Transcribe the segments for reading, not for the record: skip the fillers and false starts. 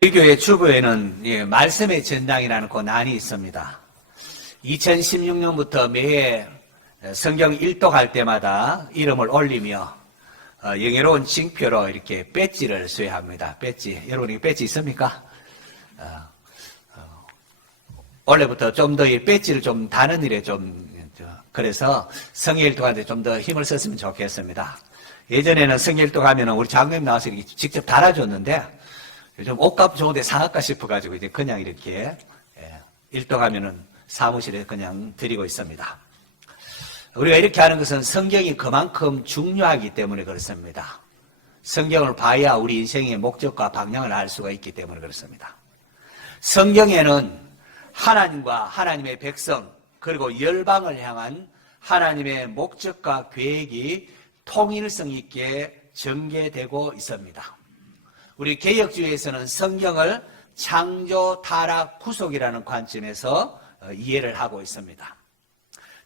우리 교회 주부에는 말씀의 전당이라는 고난이 있습니다. 2016년부터 매해 성경 일독할 때마다 이름을 올리며 영예로운 징표로 이렇게 배지를 수여합니다. 배지. 여러분이 배지 있습니까? 원래부터 좀 더 이 배지를 좀 다는 일에 그래서 성경일독하는데 좀 더 힘을 썼으면 좋겠습니다. 예전에는 성경일독하면 우리 장로님 나와서 이렇게 직접 달아줬는데 요즘 옷값 좋은데 사갈까 싶어가지고 이제 그냥 이렇게 일독하면은 사무실에 그냥 드리고 있습니다. 우리가 이렇게 하는 것은 성경이 그만큼 중요하기 때문에 그렇습니다. 성경을 봐야 우리 인생의 목적과 방향을 알 수가 있기 때문에 그렇습니다. 성경에는 하나님과 하나님의 백성 그리고 열방을 향한 하나님의 목적과 계획이 통일성 있게 전개되고 있습니다. 우리 개혁주의에서는 성경을 창조, 타락, 구속이라는 관점에서 이해를 하고 있습니다.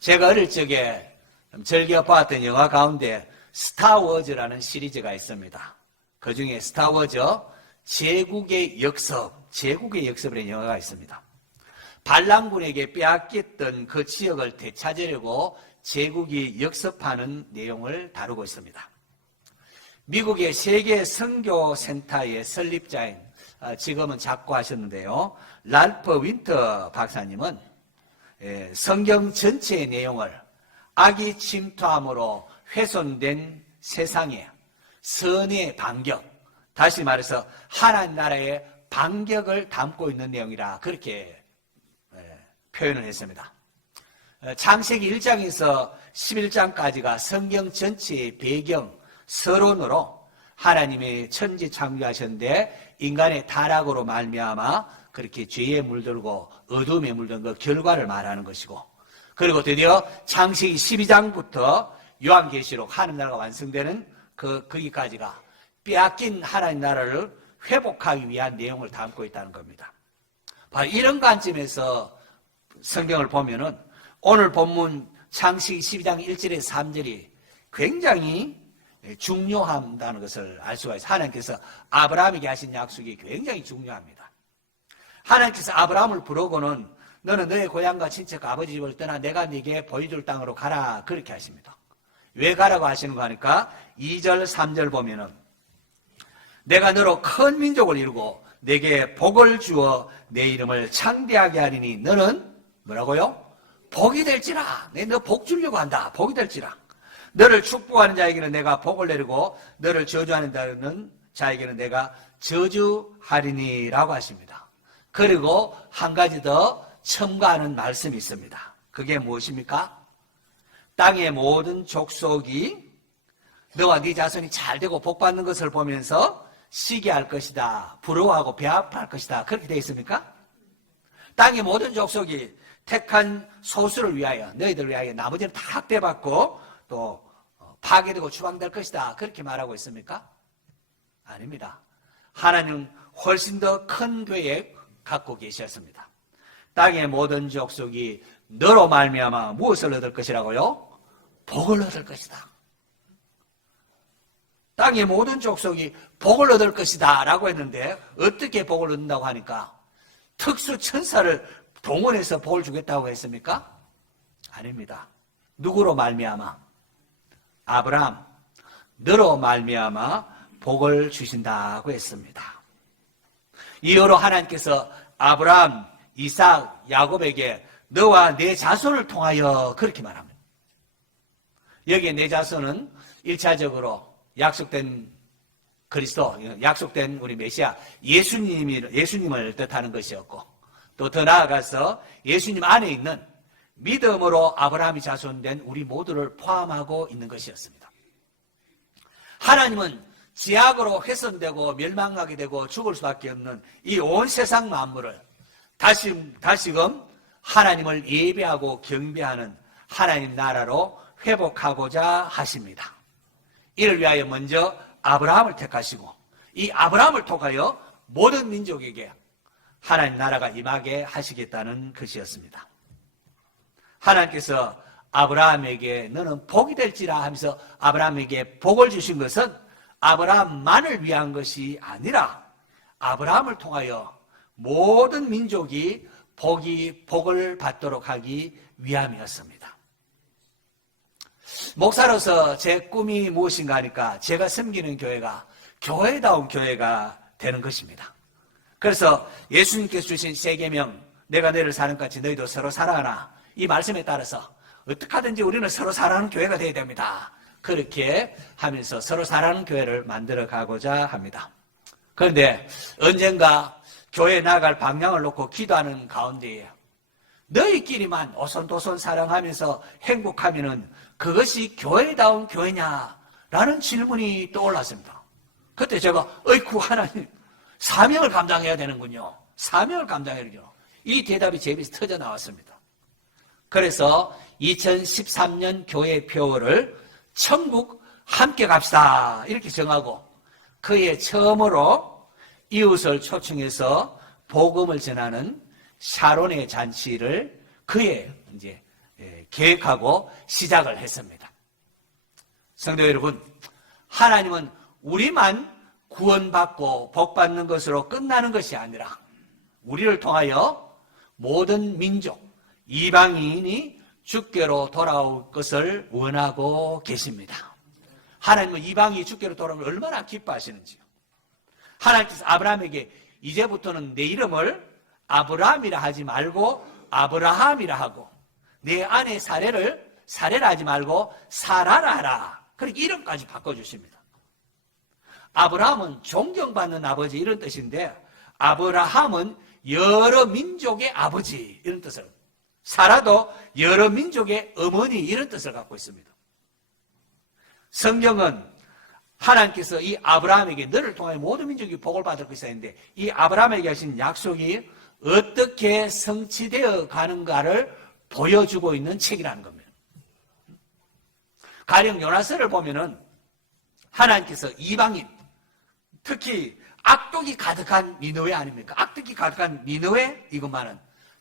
제가 어릴 적에 즐겨 보았던 영화 가운데 스타워즈라는 시리즈가 있습니다. 그 중에 스타워즈 제국의 역습이라는 영화가 있습니다. 반란군에게 빼앗겼던 그 지역을 되찾으려고 제국이 역습하는 내용을 다루고 있습니다. 미국의 세계 선교센터의 설립자인 지금은 작고하셨는데요. 랄프 윈터 박사님은 성경 전체의 내용을 악이 침투함으로 훼손된 세상에 선의 반격, 다시 말해서 하나님 나라의 반격을 담고 있는 내용이라 그렇게 표현을 했습니다. 창세기 1장에서 11장까지가 성경 전체의 배경, 서론으로 하나님의 천지 창조하셨는데 인간의 타락으로 말미암아 그렇게 죄에 물들고 어둠에 물든 그 결과를 말하는 것이고, 그리고 드디어 창세기 12장부터 요한계시록 하나님 나라가 완성되는 거기까지가 빼앗긴 하나님 나라를 회복하기 위한 내용을 담고 있다는 겁니다. 바로 이런 관점에서 성경을 보면은 오늘 본문 창세기 12장 1절에서 3절이 굉장히 중요하다는 것을 알 수가 있어요. 하나님께서 아브라함에게 하신 약속이 굉장히 중요합니다. 하나님께서 아브라함을 부르고는 너는 너의 고향과 친척 아버지 집을 떠나 내가 네게 보여줄 땅으로 가라 그렇게 하십니다. 왜 가라고 하시는가 하니까 2절 3절 보면은 내가 너로 큰 민족을 이루고 네게 복을 주어 내 이름을 창대하게 하리니 너는 뭐라고요? 복이 될지라. 너 복 주려고 한다. 복이 될지라. 너를 축복하는 자에게는 내가 복을 내리고 너를 저주하는 자에게는 내가 저주하리니 라고 하십니다. 그리고 한 가지 더 첨가하는 말씀이 있습니다. 그게 무엇입니까? 땅의 모든 족속이 너와 네 자손이 잘 되고 복받는 것을 보면서 시기할 것이다. 부러워하고 배아파할 것이다. 그렇게 되어 있습니까? 땅의 모든 족속이 택한 소수를 위하여 너희들을 위하여 나머지는 다 학대받고 또 파괴되고 추방될 것이다. 그렇게 말하고 있습니까? 아닙니다. 하나님은 훨씬 더 큰 계획 갖고 계셨습니다. 땅의 모든 족속이 너로 말미암아 무엇을 얻을 것이라고요? 복을 얻을 것이다. 땅의 모든 족속이 복을 얻을 것이다 라고 했는데 어떻게 복을 얻는다고 하니까 특수 천사를 동원해서 복을 주겠다고 했습니까? 아닙니다. 누구로 말미암아? 아브라함, 너로 말미암아 복을 주신다고 했습니다. 이후로 하나님께서 아브라함, 이삭, 야곱에게 너와 내 자손을 통하여 그렇게 말합니다. 여기에 내 자손은 1차적으로 약속된 그리스도, 약속된 우리 메시아 예수님을 뜻하는 것이었고, 또 더 나아가서 예수님 안에 있는 믿음으로 아브라함이 자손된 우리 모두를 포함하고 있는 것이었습니다. 하나님은 죄악으로 훼손되고 멸망하게 되고 죽을 수밖에 없는 이 온 세상 만물을 다시금 하나님을 예배하고 경배하는 하나님 나라로 회복하고자 하십니다. 이를 위하여 먼저 아브라함을 택하시고 이 아브라함을 통하여 모든 민족에게 하나님 나라가 임하게 하시겠다는 것이었습니다. 하나님께서 아브라함에게 너는 복이 될지라 하면서 아브라함에게 복을 주신 것은 아브라함만을 위한 것이 아니라 아브라함을 통하여 모든 민족이 복을 받도록 하기 위함이었습니다. 목사로서 제 꿈이 무엇인가 하니까 제가 섬기는 교회가 교회다운 교회가 되는 것입니다. 그래서 예수님께서 주신 세 계명, 내가 너희를 사는 것 같이 너희도 서로 사랑하라, 이 말씀에 따라서 어떻게 하든지 우리는 서로 사랑하는 교회가 되어야 됩니다. 그렇게 하면서 서로 사랑하는 교회를 만들어 가고자 합니다. 그런데 언젠가 교회에 나아갈 방향을 놓고 기도하는 가운데에 너희끼리만 오손도손 사랑하면서 행복하면은 그것이 교회다운 교회냐라는 질문이 떠올랐습니다. 그때 제가 어이쿠 하나님, 사명을 감당해야 되는군요. 사명을 감당해야 되죠. 이 대답이 제 입에서 터져 나왔습니다. 그래서 2013년 교회 표어를 천국 함께 갑시다 이렇게 정하고 그해 처음으로 이웃을 초청해서 복음을 전하는 샤론의 잔치를 그해 이제 계획하고 시작을 했습니다. 성도 여러분, 하나님은 우리만 구원받고 복받는 것으로 끝나는 것이 아니라 우리를 통하여 모든 민족, 이방인이 주께로 돌아올 것을 원하고 계십니다. 하나님은 이방인이 주께로 돌아오는 걸 얼마나 기뻐하시는지요. 하나님께서 아브라함에게 이제부터는 내 이름을 아브라함이라 하지 말고 아브라함이라 하고 내 아내 사례를 하지 말고 사라라 하라. 그렇게 이름까지 바꿔주십니다. 아브라함은 존경받는 아버지 이런 뜻인데 아브라함은 여러 민족의 아버지 이런 뜻을, 사라도 여러 민족의 어머니 이런 뜻을 갖고 있습니다. 성경은 하나님께서 이 아브라함에게 너를 통하여 모든 민족이 복을 받을 것이다 했는데 이 아브라함에게 하신 약속이 어떻게 성취되어 가는가를 보여주고 있는 책이라는 겁니다. 가령 요나서를 보면은 하나님께서 이방인, 특히 악독이 가득한 니느웨 아닙니까? 악독이 가득한 니느웨 이것만은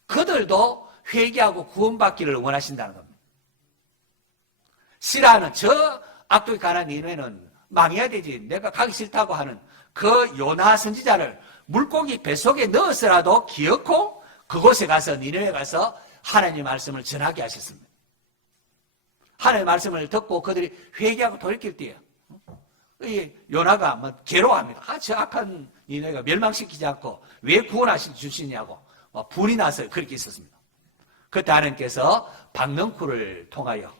그들도 회개하고 구원받기를 원하신다는 겁니다. 시라는 저 악독이 가득한 니느웨는 망해야 되지, 내가 가기 싫다고 하는 그 요나 선지자를 물고기 뱃속에 넣어서라도 기어코 그곳에 가서 니느웨 가서 하나님의 말씀을 전하게 하셨습니다. 하나님의 말씀을 듣고 그들이 회개하고 돌이킬 때에 이 요나가 괴로워합니다. 저 악한 니느웨가 멸망시키지 않고 왜 구원하시 주시냐고 분이 나서 그렇게 있었습니다. 그때 하나님께서 박넝쿨을 통하여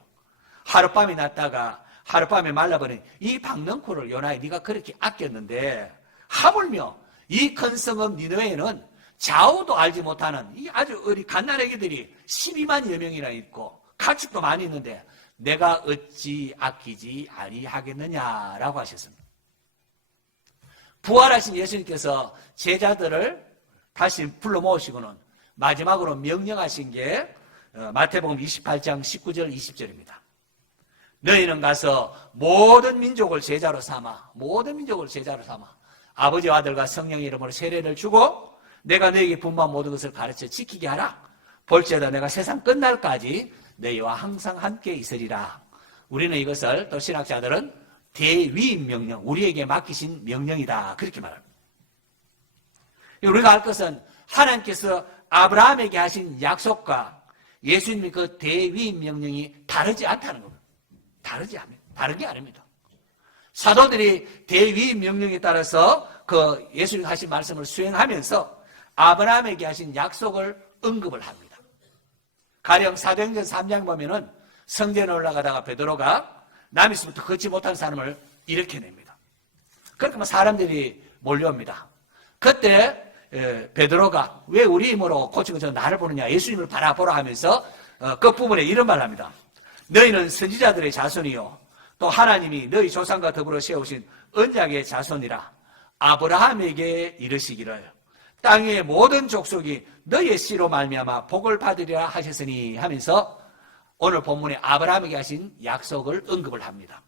하룻밤이 났다가 하룻밤에 말라버린 이 박넝쿨을 요나에 네가 그렇게 아꼈는데 하물며 이 큰 성읍 니느웨에는 좌우도 알지 못하는 이 아주 어리 갓난아기들이 12만여 명이나 있고 가축도 많이 있는데 내가 어찌 아끼지 아니하겠느냐라고 하셨습니다. 부활하신 예수님께서 제자들을 다시 불러 모으시고는 마지막으로 명령하신 게 마태복음 28장 19절 20절입니다. 너희는 가서 모든 민족을 제자로 삼아 아버지와 아들과 성령의 이름으로 세례를 주고 내가 너희에게 분부한 모든 것을 가르쳐 지키게 하라. 볼지어다 내가 세상 끝날까지 너희와 항상 함께 있으리라. 우리는 이것을 또 신학자들은 대위임 명령, 우리에게 맡기신 명령이다 그렇게 말합니다. 우리가 알 것은 하나님께서 아브라함에게 하신 약속과 예수님의 그 대위임 명령이 다르지 않다는 겁니다. 다른 게 아닙니다. 사도들이 대위임 명령에 따라서 그 예수님 하신 말씀을 수행하면서 아브라함에게 하신 약속을 언급을 합니다. 가령 사도행전 3장 보면은 성전에 올라가다가 베드로가 남 있으면부터 걷지 못한 사람을 일으켜냅니다. 그렇게 사람들이 몰려옵니다. 그때 베드로가 왜 우리 힘으로 고치고 저 나를 보느냐, 예수님을 바라보라 하면서 끝부분에 이런 말을 합니다. 너희는 선지자들의 자손이요 또 하나님이 너희 조상과 더불어 세우신 언약의 자손이라. 아브라함에게 이르시기를 땅의 모든 족속이 너희의 씨로 말미암아 복을 받으리라 하셨으니 하면서 오늘 본문에 아브라함에게 하신 약속을 언급을 합니다.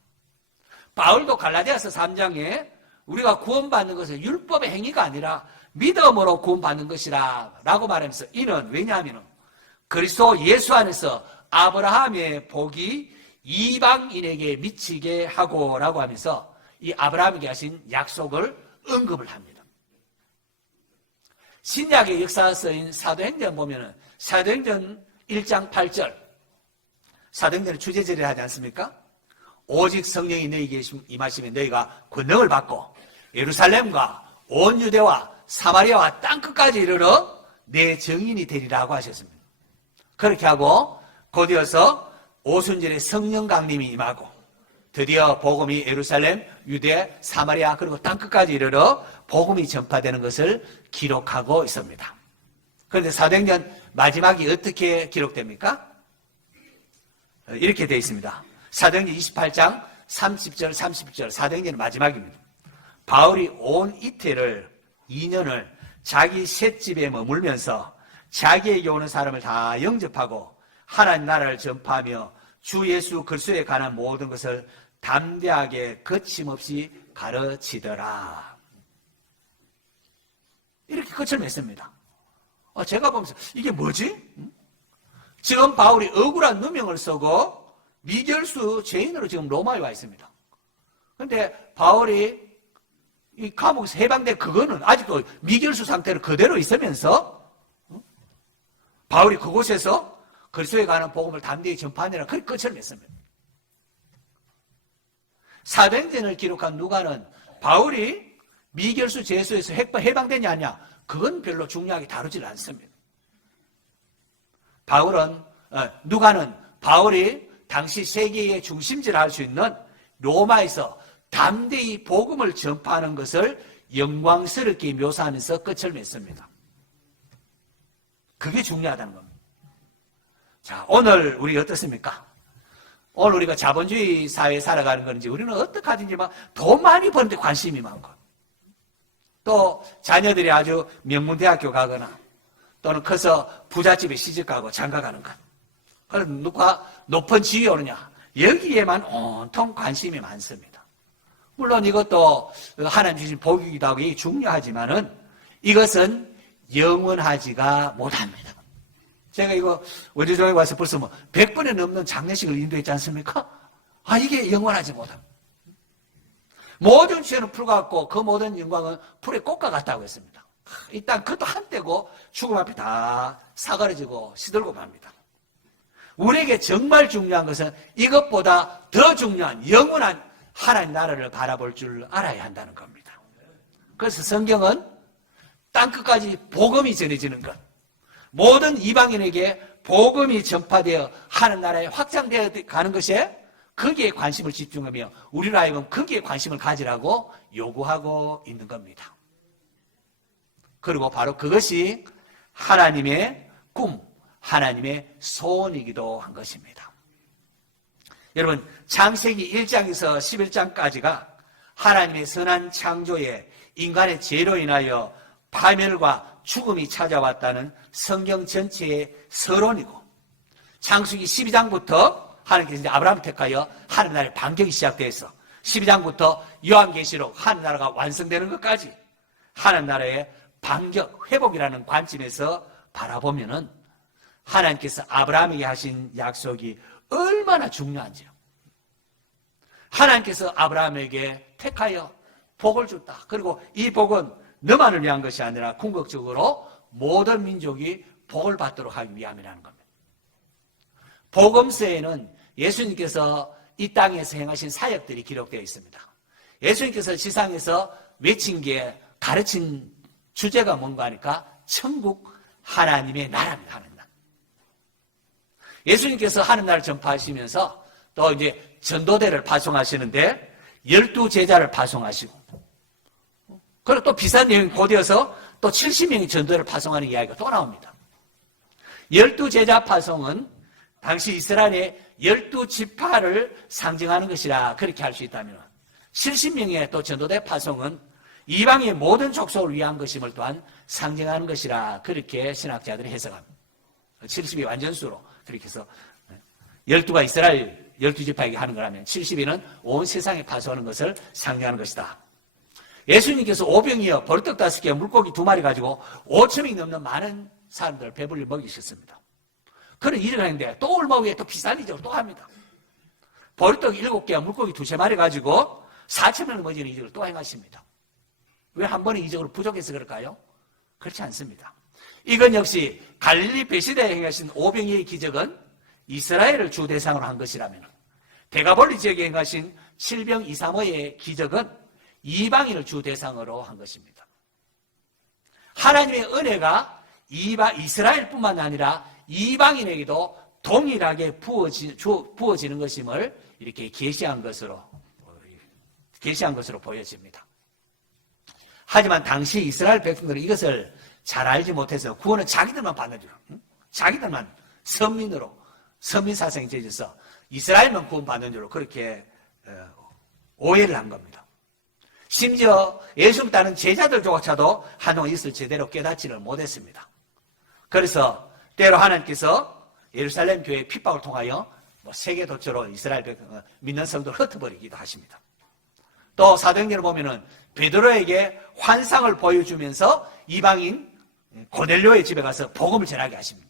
바울도 갈라디아서 3장에 우리가 구원받는 것은 율법의 행위가 아니라 믿음으로 구원받는 것이라 라고 말하면서 이는 왜냐하면 그리스도 예수 안에서 아브라함의 복이 이방인에게 미치게 하고 라고 하면서 이 아브라함에게 하신 약속을 언급을 합니다. 신약의 역사가 쓰인 사도행전 보면은 사도행전 1장 8절 사도행전은 주제절을 하지 않습니까? 오직 성령이 너희에게 임하시면 너희가 권능을 받고 예루살렘과 온 유대와 사마리아와 땅끝까지 이르러 내 증인이 되리라고 하셨습니다. 그렇게 하고 곧이어서 오순절에 성령 강림이 임하고 드디어 복음이 예루살렘, 유대, 사마리아 그리고 땅끝까지 이르러 복음이 전파되는 것을 기록하고 있습니다. 그런데 사도행전 마지막이 어떻게 기록됩니까? 이렇게 되어 있습니다. 사도행전 28장 30절 30절 사도행전의 마지막입니다. 바울이 온 이태를 2년을 자기 셋집에 머물면서 자기에게 오는 사람을 다 영접하고 하나님 나라를 전파하며 주 예수 그리스도에 관한 모든 것을 담대하게 거침없이 가르치더라. 이렇게 끝을 맺습니다. 제가 보면서 이게 뭐지? 지금 바울이 억울한 누명을 쓰고 미결수 죄인으로 지금 로마에 와 있습니다. 그런데 바울이 이 감옥에서 해방된 그거는 아직도 미결수 상태로 그대로 있으면서 바울이 그곳에서 그리스도에 관한 복음을 담대히 전파하느라 그 끝을 맺습니다. 사도행전을 기록한 누가는 바울이 미결수 죄수에서 해방되냐 아니냐 그건 별로 중요하게 다루질 않습니다. 누가는 바울이 당시 세계의 중심지를 할 수 있는 로마에서 담대히 복음을 전파하는 것을 영광스럽게 묘사하면서 끝을 맺습니다. 그게 중요하다는 겁니다. 자, 오늘 우리 어떻습니까? 오늘 우리가 자본주의 사회에 살아가는 건지 우리는 어떻게 하든지 막 돈 많이 버는데 관심이 많고 또 자녀들이 아주 명문대학교 가거나 또는 커서 부잣집에 시집가고 장가가는 것. 그래서 누가 높은 지위에 오느냐 여기에만 온통 관심이 많습니다. 물론 이것도 하나님 주신 복이기도 하고 이게 중요하지만은 이것은 영원하지가 못합니다. 제가 이거 원주정에 와서 벌써 100번에 넘는 장례식을 인도했지 않습니까? 이게 영원하지 못합니다. 모든 죄는 풀 같고 그 모든 영광은 풀의 꽃과 같다고 했습니다. 일단 그것도 한때고 죽음 앞에 다 사그러지고 시들고 맙니다. 우리에게 정말 중요한 것은 이것보다 더 중요한 영원한 하나님 나라를 바라볼 줄 알아야 한다는 겁니다. 그래서 성경은 땅끝까지 복음이 전해지는 것, 모든 이방인에게 복음이 전파되어 하나님 나라에 확장되어 가는 것에 거기에 관심을 집중하며 우리로 하여금 거기에 관심을 가지라고 요구하고 있는 겁니다. 그리고 바로 그것이 하나님의 꿈, 하나님의 소원이기도 한 것입니다. 여러분, 창세기 1장에서 11장까지가 하나님의 선한 창조에 인간의 죄로 인하여 파멸과 죽음이 찾아왔다는 성경 전체의 서론이고, 창세기 12장부터 하나님께서 이제 아브라함을 택하여 하나님 나라의 반격이 시작돼서 12장부터 요한계시록 하나님 나라가 완성되는 것까지 하나님 나라의 반격, 회복이라는 관점에서 바라보면은 하나님께서 아브라함에게 하신 약속이 얼마나 중요한지요. 하나님께서 아브라함에게 택하여 복을 줬다. 그리고 이 복은 너만을 위한 것이 아니라 궁극적으로 모든 민족이 복을 받도록 하기 위함이라는 겁니다. 복음서에는 예수님께서 이 땅에서 행하신 사역들이 기록되어 있습니다. 예수님께서 지상에서 외친 게 가르친 주제가 뭔가 하니까 천국 하나님의 나라입니다. 하는 나라. 예수님께서 하는 나라를 전파하시면서 또 이제 전도대를 파송하시는데 12제자를 파송하시고 그리고 또 비슷한 내용이 곧이어서 또 70명의 전도를 파송하는 이야기가 또 나옵니다. 12제자 파송은 당시 이스라엘의 12지파를 상징하는 것이라 그렇게 할 수 있다면 70명의 또 전도대 파송은 이방의 모든 족속을 위한 것임을 또한 상징하는 것이라 그렇게 신학자들이 해석합니다. 70이 완전수로 그렇게 해서 12가 이스라엘 12지파에게 하는 거라면 70위는 온 세상에 파송하는 것을 상징하는 것이다. 예수님께서 오병이어 보리떡 5개 물고기 2마리 가지고 5천명이 넘는 많은 사람들을 배불리 먹이셨습니다. 그런 일을 하는데 또 얼마 후에 또 비싼 이적을 또 합니다. 보리떡 7개 물고기 2-3마리 가지고 4천명을 먹이는 이적을 또 행하십니다. 왜 한 번의 이적으로 부족해서 그럴까요? 그렇지 않습니다. 이건 역시 갈릴리 베시다에 행하신 오병이의 기적은 이스라엘을 주 대상으로 한 것이라면, 데가볼리 지역에 행하신 7병 235의 기적은 이방인을 주 대상으로 한 것입니다. 하나님의 은혜가 이스라엘뿐만 아니라 이방인에게도 동일하게 부어지는 것임을 이렇게 계시한 것으로 보여집니다. 하지만 당시 이스라엘 백성들은 이것을 잘 알지 못해서 구원은 자기들만 받는 줄, 자기들만 선민 사상에 젖어서 이스라엘만 구원받는 줄로 그렇게 오해를 한 겁니다. 심지어 예수 따르는 제자들조차도 한동안 이것을 제대로 깨닫지를 못했습니다. 그래서 때로 하나님께서 예루살렘 교회의 핍박을 통하여 세계 도처로 이스라엘 믿는 성도를 흩어버리기도 하십니다. 또 사도행전을 보면은 베드로에게 환상을 보여주면서 이방인 고넬료의 집에 가서 복음을 전하게 하십니다.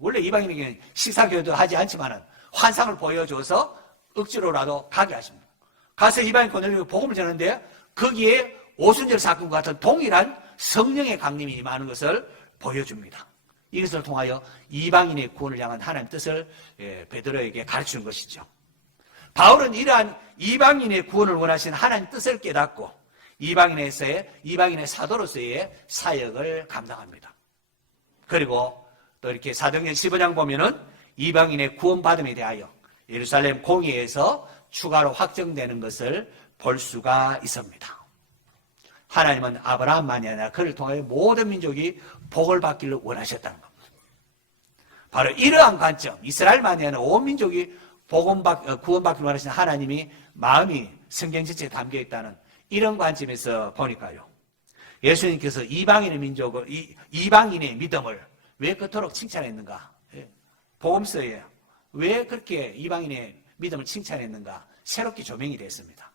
원래 이방인에게는 식사교도 하지 않지만은 환상을 보여줘서 억지로라도 가게 하십니다. 가서 이방인 고넬료에게 복음을 전하는데 거기에 오순절 사건과 같은 동일한 성령의 강림이 임하는 것을 보여줍니다. 이것을 통하여 이방인의 구원을 향한 하나님의 뜻을 베드로에게 가르치는 것이죠. 바울은 이러한 이방인의 구원을 원하신 하나님의 뜻을 깨닫고 이방인의 사도로서의 사역을 감당합니다. 그리고 또 이렇게 사도행전 15장 보면은 이방인의 구원받음에 대하여 예루살렘 공의회에서 추가로 확정되는 것을 볼 수가 있습니다. 하나님은 아브라함만이 아니라 그를 통하여 모든 민족이 복을 받기를 원하셨다는 겁니다. 바로 이러한 관점, 이스라엘만이 아니라 온 민족이 구원받기를 원하시는 하나님이 마음이 성경 전체에 담겨 있다는 이런 관점에서 보니까요, 예수님께서 이방인의 믿음을 왜 그토록 칭찬했는가? 복음서에 왜 그렇게 이방인의 믿음을 칭찬했는가? 새롭게 조명이 됐습니다.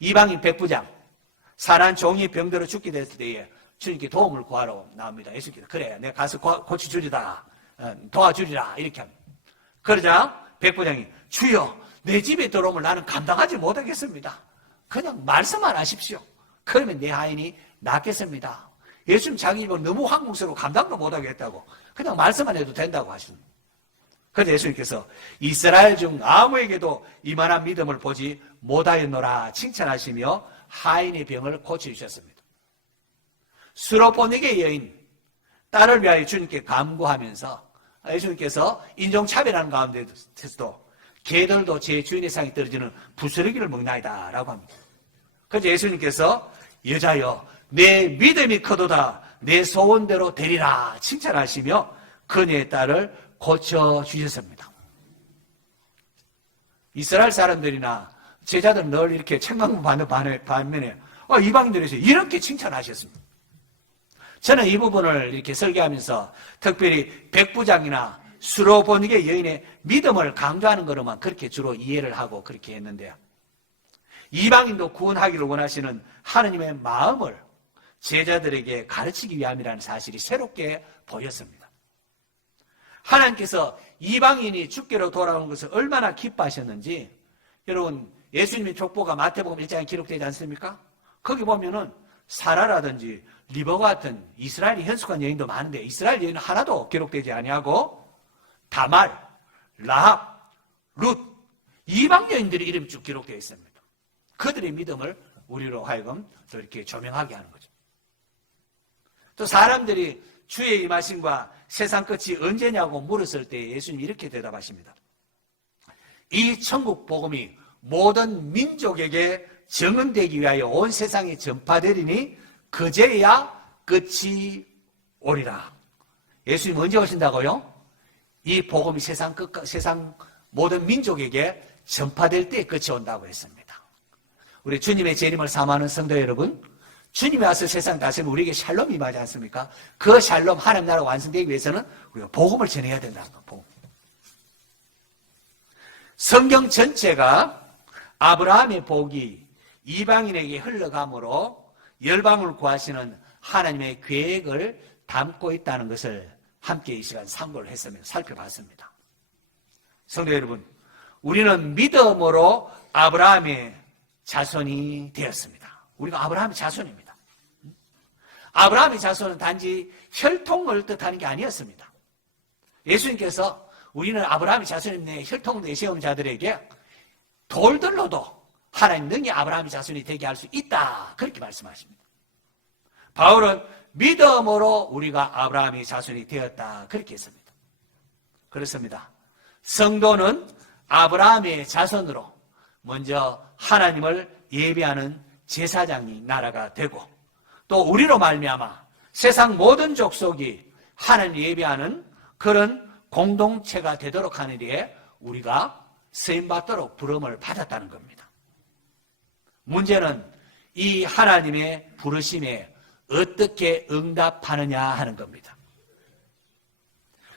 이방인 백부장, 사난 종이 병들어 죽게 됐을 때에 주님께 도움을 구하러 나옵니다. 예수님께서 그래, 내가 가서 고쳐주리다, 도와주리라 이렇게 합니다. 그러자 백부장이 주여, 내 집에 들어오면 나는 감당하지 못하겠습니다. 그냥 말씀만 하십시오. 그러면 내 하인이 낫겠습니다. 예수님 자기 입으로 너무 황궁스러워 감당도 못하겠다고 그냥 말씀만 해도 된다고 하십니다. 그래서 예수님께서 이스라엘 중 아무에게도 이만한 믿음을 보지 못하였노라 칭찬하시며 하인의 병을 고쳐주셨습니다. 수로보니게 여인 딸을 위하여 주님께 간구하면서 예수님께서 인종차별하는 가운데서도 개들도 제 주인의 상에 떨어지는 부스러기를 먹나이다 라고 합니다. 그래서 예수님께서 여자여 내 믿음이 크도다 내 소원대로 되리라 칭찬하시며 그녀의 딸을 고쳐주셨습니다. 이스라엘 사람들이나 제자들은 늘 이렇게 책망 받는 반면에 이방인들에서 이렇게 칭찬하셨습니다. 저는 이 부분을 이렇게 설계하면서 특별히 백부장이나 수로보니게 여인의 믿음을 강조하는 것으로만 그렇게 주로 이해를 하고 그렇게 했는데요. 이방인도 구원하기를 원하시는 하느님의 마음을 제자들에게 가르치기 위함이라는 사실이 새롭게 보였습니다. 하나님께서 이방인이 주께로 돌아오는 것을 얼마나 기뻐하셨는지 여러분 예수님의 족보가 마태복음 1장에 기록되지 않습니까? 거기 보면은 사라라든지 리버와 같은 이스라엘이 현숙한 여인도 많은데 이스라엘 여인은 하나도 기록되지 아니하고 다말, 라합, 룻 이방 여인들의 이름이 쭉 기록되어 있습니다. 그들의 믿음을 우리로 하여금 또 이렇게 조명하게 하는 거죠. 또 사람들이 주의 임하심과 세상 끝이 언제냐고 물었을 때 예수님이 이렇게 대답하십니다. 이 천국 복음이 모든 민족에게 증언되기 위하여 온 세상에 전파되리니 그제야 끝이 오리라. 예수님 언제 오신다고요? 이 복음이 세상 모든 민족에게 전파될 때 끝이 온다고 했습니다. 우리 주님의 재림을 사모하는 성도 여러분, 주님이 와서 세상 다스리면 우리에게 샬롬이 임하지 않습니까? 그 샬롬 하나님 나라가 완성되기 위해서는 우리가 복음을 전해야 된다는 거. 복음. 성경 전체가 아브라함의 복이 이방인에게 흘러감으로 열방을 구하시는 하나님의 계획을 담고 있다는 것을 함께 이 시간 참고를 했으면 살펴봤습니다. 성도 여러분, 우리는 믿음으로 아브라함의 자손이 되었습니다. 우리가 아브라함의 자손입니다. 아브라함의 자손은 단지 혈통을 뜻하는 게 아니었습니다. 예수님께서 우리는 아브라함의 자손인데 혈통을 내세운 자들에게 돌들로도 하나님 능히 아브라함의 자손이 되게 할 수 있다. 그렇게 말씀하십니다. 바울은 믿음으로 우리가 아브라함의 자손이 되었다. 그렇게 했습니다. 그렇습니다. 성도는 아브라함의 자손으로 먼저 하나님을 예배하는 제사장이 나라가 되고 또 우리로 말미암아 세상 모든 족속이 하나님을 예배하는 그런 공동체가 되도록 하는 일에 우리가 쓰임받도록 부름을 받았다는 겁니다. 문제는 이 하나님의 부르심에 어떻게 응답하느냐 하는 겁니다.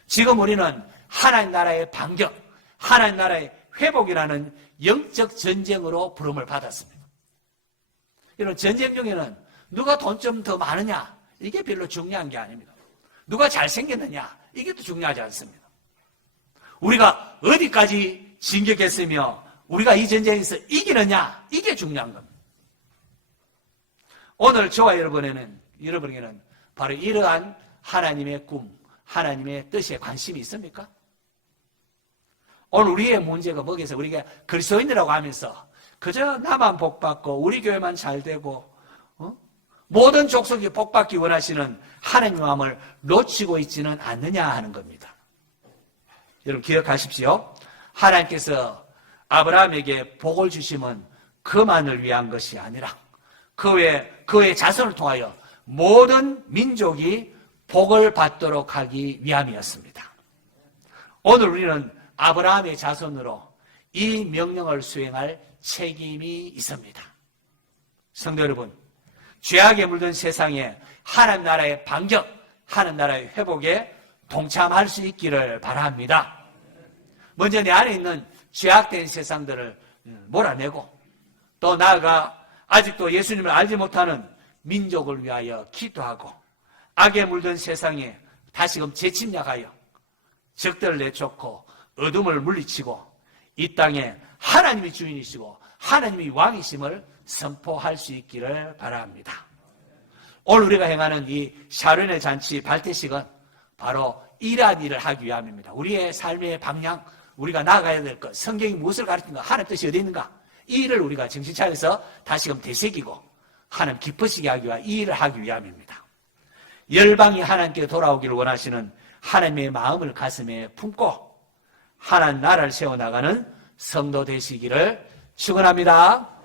지금 우리는 하나님 나라의 반격, 하나님 나라의 회복이라는 영적 전쟁으로 부름을 받았습니다. 이런 전쟁 중에는 누가 돈 좀 더 많으냐 이게 별로 중요한 게 아닙니다. 누가 잘생겼느냐 이게 또 중요하지 않습니다. 우리가 어디까지 진격했으며 우리가 이 전쟁에서 이기느냐 이게 중요한 겁니다. 오늘 저와 여러분에게는 바로 이러한 하나님의 꿈, 하나님의 뜻에 관심이 있습니까? 오늘 우리의 문제가 뭐겠어요? 우리가 그리스도인이라고 하면서 그저 나만 복받고 우리 교회만 잘 되고 모든 족속이 복받기 원하시는 하나님의 마음을 놓치고 있지는 않느냐 하는 겁니다. 여러분 기억하십시오. 하나님께서 아브라함에게 복을 주심은 그만을 위한 것이 아니라 그의 자손을 통하여 모든 민족이 복을 받도록 하기 위함이었습니다. 오늘 우리는 아브라함의 자손으로 이 명령을 수행할 책임이 있습니다. 성도 여러분, 죄악에 물든 세상에 하나님 나라의 반격, 하나님 나라의 회복에 동참할 수 있기를 바랍니다. 먼저 내 안에 있는 죄악된 세상들을 몰아내고 또 나아가 아직도 예수님을 알지 못하는 민족을 위하여 기도하고 악에 물든 세상에 다시금 재침략하여 적들을 내쫓고 어둠을 물리치고 이 땅에 하나님이 주인이시고 하나님이 왕이심을 선포할 수 있기를 바랍니다. 오늘 우리가 행하는 이 샤론의 잔치 발대식은 바로 이러한 일을 하기 위함입니다. 우리의 삶의 방향, 우리가 나아가야 될 것, 성경이 무엇을 가르치는가, 하나님 뜻이 어디 있는가, 이 일을 우리가 정신 차려서 다시금 되새기고 하나님 기쁘시게 하기 위하 이 일을 하기 위함입니다. 열방이 하나님께 돌아오기를 원하시는 하나님의 마음을 가슴에 품고 하나님 나라를 세워나가는 성도 되시기를 축원합니다.